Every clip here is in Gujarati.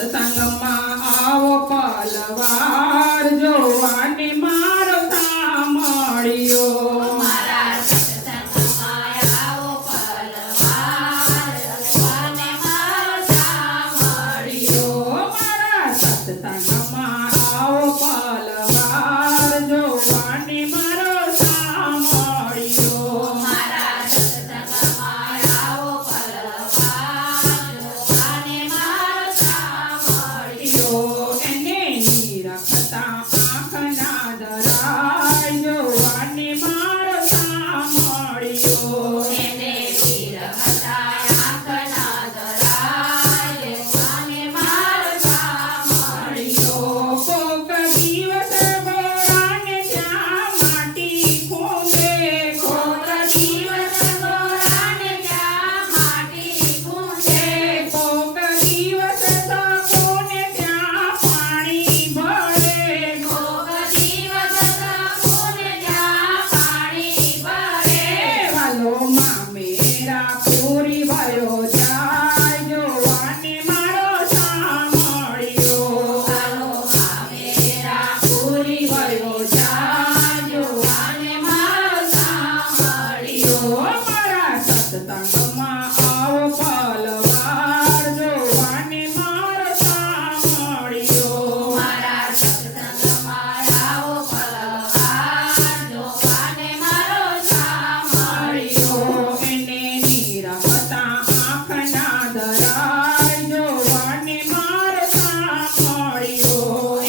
સત્સંગમાં આવો પલવાર જોવાને મારો સાંભળ્યો. મારા સત્સંગમાં આવો પલવાર જોવાને મારો સાંભળ્યો. મારા સત્સંગમાં આવો પલવાર જોવાને મારો સાંભળ્યો. મારા સત્સંગમાં આવો પલવાર જોવાને મારો સાંભળ્યો. એને નિરખતા આંખના ધરાય જોવાને મારો સાંભળ્યો. એને વિરહતા આંખના ધરાય જોવાને મારો સાંભળ્યો. કોક દિવસ ગોરાને ત્યાં માટી ખૂંદે. કોક દિવસ ગોરાને ત્યાં માટી ખૂંદે. કોક દિવસ સકોને ત્યાં પાણી ભરે. કોક દિવસ સકોને ત્યાં પાણી ભરે. વાલો મામેરા પૂરી ભયો જાય જોવાને મારો સાંભળ્યો. વાલો મામેરા પૂરી ભયો જાય જોવાને મારો સાંભળ્યો. મારા સત્સંગમાં આવો પલવાર જોવાને મારો સાંભળ્યો. મારા સત્સંગમાં આવો પલવાર જોવાને મારો સાંભળ્યો. એને નિરખતા આંખના ધરાય જોવાને મારો સાંભળ્યો.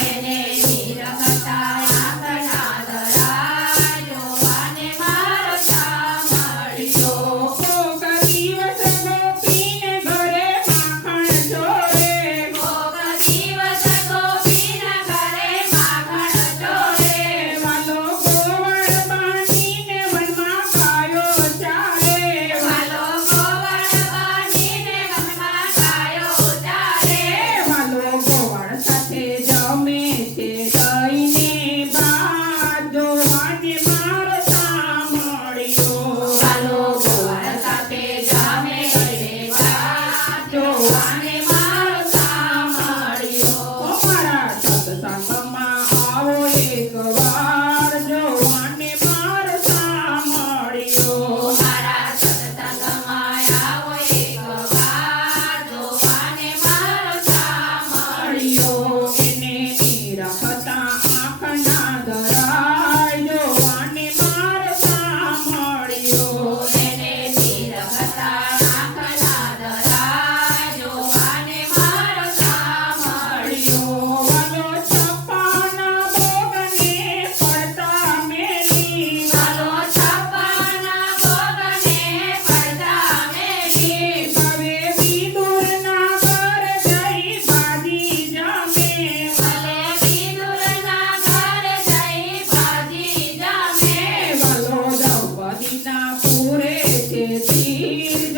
એને નિરખતા આંખના ધરાય જોવાને મારો સાંભળ્યો. કોક દિવસ ગોપીને ઘરે માખણ ચોરે. કોક દિવસ ગોપીના ઘરે માખણ ચોરે. વાલો ગોવળ બાંધીને વનમાં ગાયો ચારે. વાલો ગોવળ બાંધીને વનમાં ગાયો ચારે. વાલો ગોવળ સાથે જમે છે દઈને ભાત જોવાને મારો સાંભળ્યો. વાલો ગોવળ સાથે જામે છે ભાત જોવાને મારો સાંભળ્યો. મારા સત્સંગમાં આવો એકવાર જોવાને મારો સાંભળ્યો. મારા સત્સંગમાં આવો એકવાર જોવાને મારો સાંભળ્યો. એને નિરખતા આંખના ધરાય જોવાને મારો સાંભળ્યો. એને નિરખતા આંખના ધરાય જોવાને મારો સાંભળ્યો. વાલો છપ્પાના ભોગને પડતા મેલી. વાલો છપ્પાના ભોગને પડતા મેલી. હવે વિદુરના ઘર જઈ ભાજી જમે. ભલે વિદુરના ઘર જઈ ભાજી જમે. વાલો દ્રૌપદીના પૂરે છે તીર